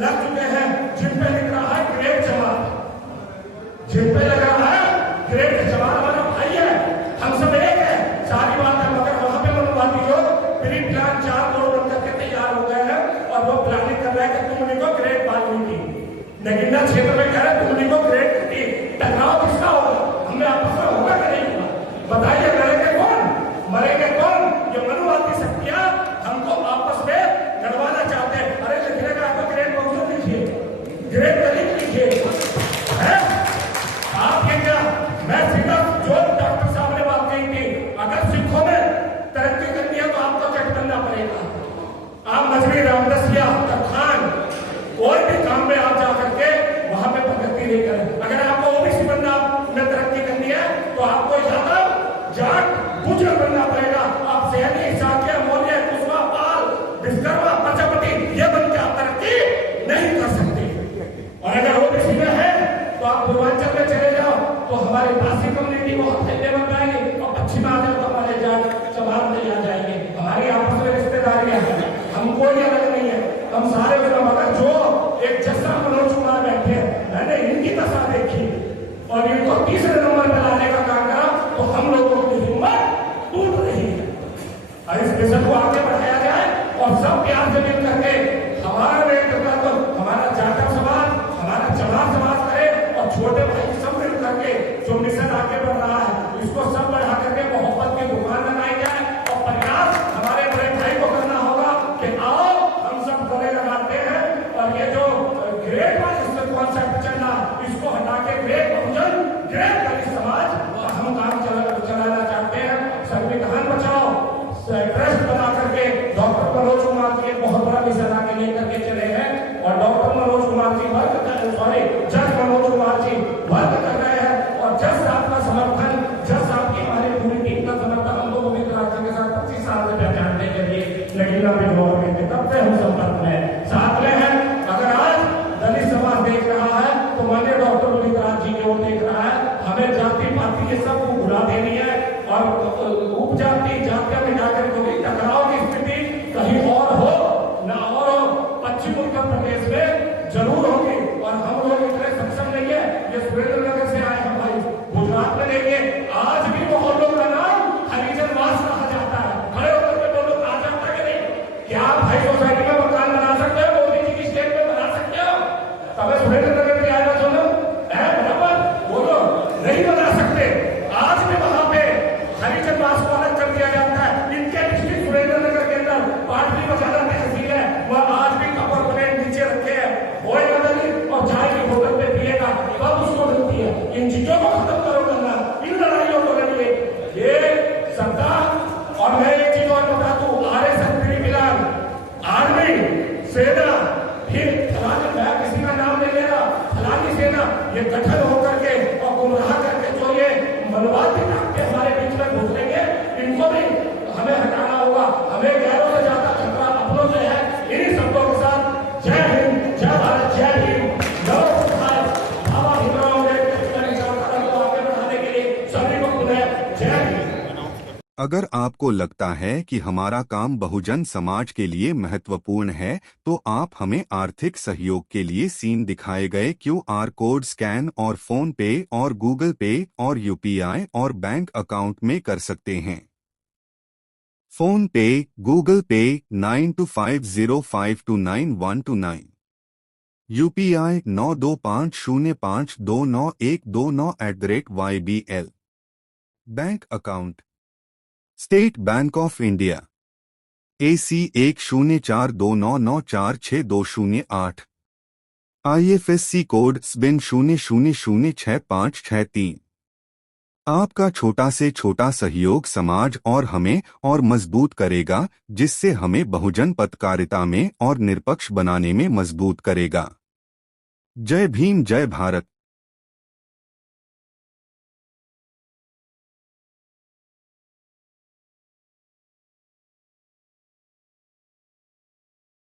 लग चुके हैं जिन पे लिख रहा है ग्रेट जवान, जिन पे लग रहा है ग्रेट जवान। हमारा भाई है, हम सब एक है, सारी बात है। मगर वहां पे मनवादी लोग प्री प्लान 4 करोड़ बनकर के तैयार हो गए हैं और वो प्लानिंग कर रहे हैं कि तुम उन्हीं को ग्रेट वाल्मीकि नगीना क्षेत्र में कह रहे तुम उन्हीं को ग्रेट करती। टकराव किसका होगा? हमें आपस में होगा कि नहीं होगा? बताइए, लड़ेंगे कौन, मरेंगे कौन? ये मनुवादी शक्तियां हमको आपस में लड़वाना चाहते हैं। अरे लिखने का आपको ग्रेट मौजूद लिखिए, ग्रेट दलित लिखिए, है आप ये क्या? मैं सिर्फ जो डॉक्टर साहब ने बात कही थी, अगर सिखों में तरक्की करनी है तो आपको चट करना पड़ेगा। आप मजहबी रामदसिया खान कोई भी काम में आप जा करके वहां पे प्रगति नहीं करें। अगर आपको ओबीसी बनना में तरक्की करनी है तो आपको यादव, जाट, गुजर बनना पड़ेगा। आप सैनी, साक्य, मौर्य, कुशवा, पाल, विश्वकर्मा, प्रजापति ये बनकर आप तरक्की नहीं कर सकते। और अगर ओबीसी में है तो आप पूर्वांचल में चले जाओ तो हमारी पासी कम्युनिटी बहुत फैलने बन जाएगी और पश्चिम आ जाओ तो हमारे जाट समाज में आ जाएंगे। हमारी आपस में रिश्तेदारियां हैं, हम कोई अलग नहीं है, हम सारे। मगर जो एक जैसा मनोज कुमार बैठे हैं, मैंने इनकी दशा देखी और इनको तीसरे नंबर पर लाने का काम करा तो हम लोगों की हिम्मत टूट रही है। और इस मिशन को आगे बढ़ाया जाए और सब प्यार से मिल करके हमारा नेतृत्व, हमारा जाटव समाज, हमारा चमार समाज करे और छोटे भाई सब मिल करके जो मिशन आगे बढ़ रहा है इसको सब बढ़ा करके मोहब्बत की दुकान लगाई जाए। और प्रयास हमारे बड़े भाई को करना होगा कि आओ हम सब गले लगाते हैं और ये जो ग्रेट कॉन्सेप्ट चल रहा इसको हटा के ग्रेट बहुजन, ग्रेट दलित समाज हम काम चलाना चाहते हैं। संविधान बचाओ ट्रस्ट बना करके डॉक्टर मनोज कुमार जी एक बहुत बड़ा मिशन आगे लेकर के चले हैं और डॉक्टर मनोज कुमार जी जज मनोज कुमार जी वर्क कर रहे हैं और जज आपका समर्थन, जज आपकी हमारी पूरी टीम का समर्थन हम लोग उम्मीद राज्य के साथ 25 साल से पहचानने के लिए नगीना में गवर्नमेंट तब से हम संपर्क में साथ में हैं। अगर आज दलित समाज देख रहा है तो माननीय डॉक्टर उदित राज जी की ओर देख रहा है। हमें जाति पाति ये सब भुला देनी है और उपजाति जातियां में जाकर क्योंकि टकराव की स्थिति कहीं और हो ना और हो, पश्चिम उत्तर प्रदेश में जरूर होगी। और हम लोग इतने सक्षम नहीं है, ये सुरेंद्र नगर से आए हैं भाई, गुजरात में देखिए आज भी मोहल्लों का नाम हरिजनवास कहा जाता है। खड़े होकर के बोलो कहा जाता है कि नहीं? क्या आप भाई सोसाइटी में मकान बना सकते हो? मोदी जी की स्टेट में बना सकते हो? तब सुरेंद्र नगर की आएगा सुनो बराबर बोलो, नहीं बना सकते। आज भी वहां पे हरिजनवास को अलग कर दिया जाता है। इनके डिस्ट्रिक्ट सुरेंद्र नगर के अंदर पाटली बजाना तहसील है, वह आज भी कपर प्लेट नीचे रखे हैं, होए नदी और चाय की बोतल पे पिएगा तब उसको मिलती है। इन चीजों को खत्म करो करना, इन लड़ाइयों को लड़िए। ये सरकार और मैं एक चीज और बता दूं, RSS मिलान, आर्मी, सेना, फिर फलानी, मैं किसी का नाम नहीं ले रहा, फलानी सेना ये गठन होकर के और गुमराह करके जो ये मनवादी ताकतें हमारे बीच में घुसलेंगे इनको भी हमें हटाना होगा। हमें गैरों से ज्यादा खतरा अपनों से है। इन्हीं शब्दों के साथ जय हिंद, जय भारत, जय भीम, बाबा भीमराव अम्बेडकर को आगे बढ़ाने के लिए सभी को पुनः जय हिंद। अगर आपको लगता है कि हमारा काम बहुजन समाज के लिए महत्वपूर्ण है तो आप हमें आर्थिक सहयोग के लिए सीन दिखाए गए QR कोड स्कैन और फोन पे और गूगल पे और UPI और बैंक अकाउंट में कर सकते हैं। फोन पे, गूगल पे 9250529129, UPI 9250529129@YBL। Bank account state bank of India AC 1042994628, IFSC code SBIN 00065663। आपका छोटा से छोटा सहयोग समाज और हमें और मजबूत करेगा, जिससे हमें बहुजन पत्रकारिता में और निष्पक्ष बनाने में मजबूत करेगा। जय भीम, जय भारत।